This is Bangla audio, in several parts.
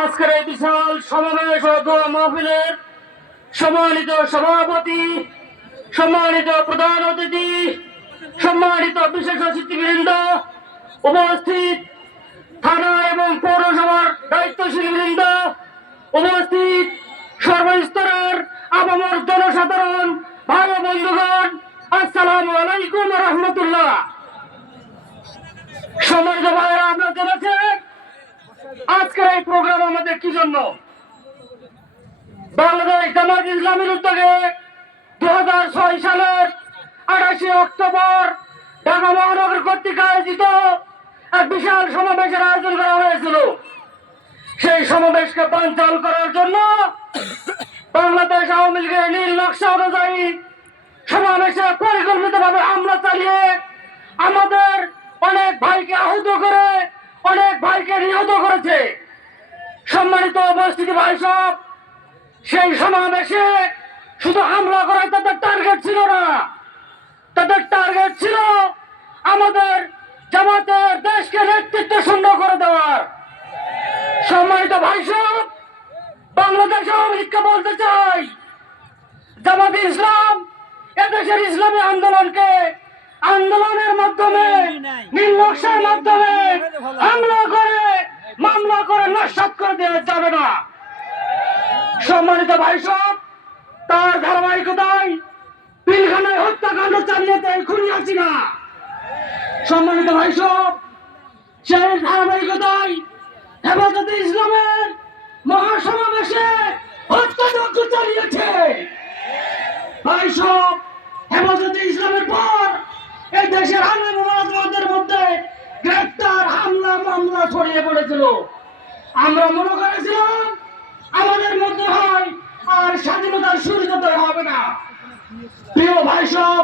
আজকের এই বিশাল সমাবেশ ও দোয়া মাহফিলের সম্মানিত সভাপতি, সম্মানিত প্রধান অতিথি, সম্মানিত বিশেষ অতিথিবৃন্দ, উপস্থিত থানা এবং পৌরসভার দায়িত্বশীল বৃন্দ, উপস্থিত সর্বস্তরের আপামর জনসাধারণ, ভাই ও বন্ধুগণ, আসসালামু আলাইকুম ওয়া রাহমাতুল্লাহ। সম্মানিত ভাইয়েরা, আপনারা জেনেছেন আজকের এই প্রোগ্রাম আমাদের কি জন্য? বাংলাদেশ জামাত ইসলামীর উদ্যোগে 2006 সালের 28 অক্টোবর ঢাকা মহানগর কর্তৃক আয়োজিত এক বিশাল সমাবেশের আয়োজন করা হয়েছিল। সেই সমাবেশকে বানচাল করার জন্য বাংলাদেশ আওয়ামী লীগের নীল নকশা অনুযায়ী সমাবেশে পরিকল্পিতভাবে হামলা চালিয়ে আমাদের অনেক ভাইকে আহত করে, অনেক ভাইকে নিহত করেছে। সম্মানিত উপস্থিতি ভাই সব, সেই সমাবেশে শুধু হামলা করাই তাদের টার্গেট ছিল না, তাদের টার্গেট ছিল আমাদের জামাতের দেশকে নেতৃত্ব শূন্য করে দেওয়ার। সম্মানিত ভাই সব, বাংলাদেশ আওয়ামী লীগকে বলতে চাই, জামাত ইসলাম এদেশের ইসলামী আন্দোলনের মাধ্যমে, নীল নকশার মাধ্যমে হামলা করে, মামলা করে নস্যাৎ করে দেওয়া যাবে না। সম্মানিত ভাই সব, তার ধারাবাহিকতায় পিলখানায় হত্যাকাণ্ড চালিয়েছে খুনি হাসিনা। সম্মানিত ভাই সব, সেই ধারাবাহিকতায় হেফাজতে ইসলামের মহাসমাবেশে হত্যাযজ্ঞ চালিয়েছে। ভাই সব, হেফাজতে ইসলামের পর এই দেশের আলেম-ওলামাদের মধ্যে গ্রেফতার, হামলা, মামলা ছড়িয়ে পড়েছিল। আমরা মনে করেছিলাম আমাদের মধ্যে হয় আর স্বাধীনতার সূর্যোদয় হবে না। প্রিয় ভাই সব,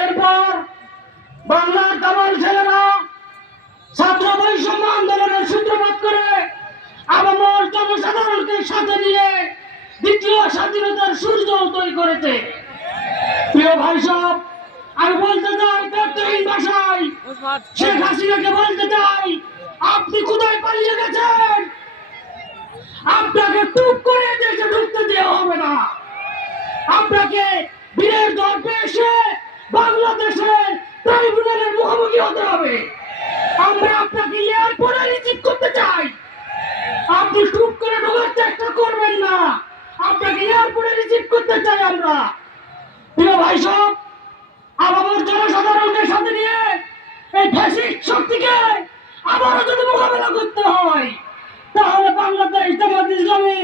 এরপর বাংলার দামাল ছেলেরা ছাত্র বৈষম্য আন্দোলনের সূত্রপাত করে আপামর জনসাধারণকে সাথে নিয়ে দ্বিতীয় স্বাধীনতার সূর্য উদয় করেছে। প্রিয় ভাই সব, আমি বলতে চাই তথ্যহীন ভাষায় শেখ হাসিনাকে বলতে চাই, আপনি কোথায় পালিয়ে গেছেন? আপনাকে টুপ করে দেশে ঢুকতে দেওয়া হবে না। আপনাকে বীরের দর্পে এসে বাংলাদেশের ট্রাইব্যুনালের মুখোমুখি হতে হবে। আমরা আপনাকে এয়ারপোর্টে রিসিভ করতে চাই। আপনি টুপ করে ঢোকার চেষ্টা করবেন না, আপনাকে এয়ারপোর্টে রিসিভ করতে চাই আমরা। প্রিয় ভাই সব, আবার জনসাধারণকে সাথে নিয়ে এই ফ্যাসিস্ট শক্তিকে আবারও যদি মোকাবেলা করতে হয়, তাহলে বাংলাদেশ জামাত ইসলামী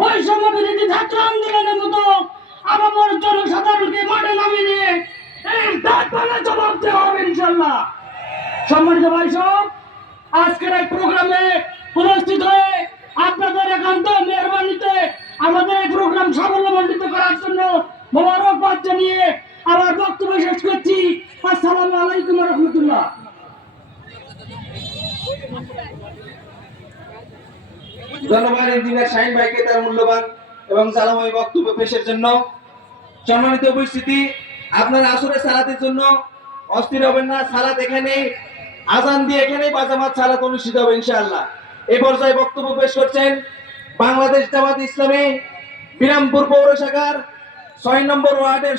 বৈষম্য বিরোধী ছাত্র আন্দোলনের মতো আবার জনসাধারণকে মাঠে নামিয়ে নিয়ে এই দাঁড়ানো জবাব দেওয়া হবে ইনশাল্লাহ। সম্মানিত ভাই সব, আজকের এই প্রোগ্রামে উপস্থিত হয়ে আপনাদের একান্ত মেহরবানিতে আমাদের এই প্রোগ্রাম সাফল্যমণ্ডিত করার জন্য মোবারকবাদ জানিয়ে আমার বক্তব্য শেষ করছি। আসসালামু আলাইকুম ওয়া রাহমাতুল্লাহ। ধন্যবাদ ইঞ্জিনিয়ার শাহিন ভাইকে তার মূল্যবান এবং জালাময় বক্তব্য পেশের জন্য। সম্মানিত উপস্থিতি, আপনারা আসরে সালাতের জন্য অস্থির হবেন না। সালাত এখানে আজান দিয়ে এখানেই বাজামাত সালাত অনুষ্ঠিত হবে ইনশাআল্লাহ। এই পর্যায়ে বক্তব্য পেশ করছেন বাংলাদেশ জামাত ইসলামী বিরামপুর পৌর শাখার 6 নম্বর ওয়ার্ডের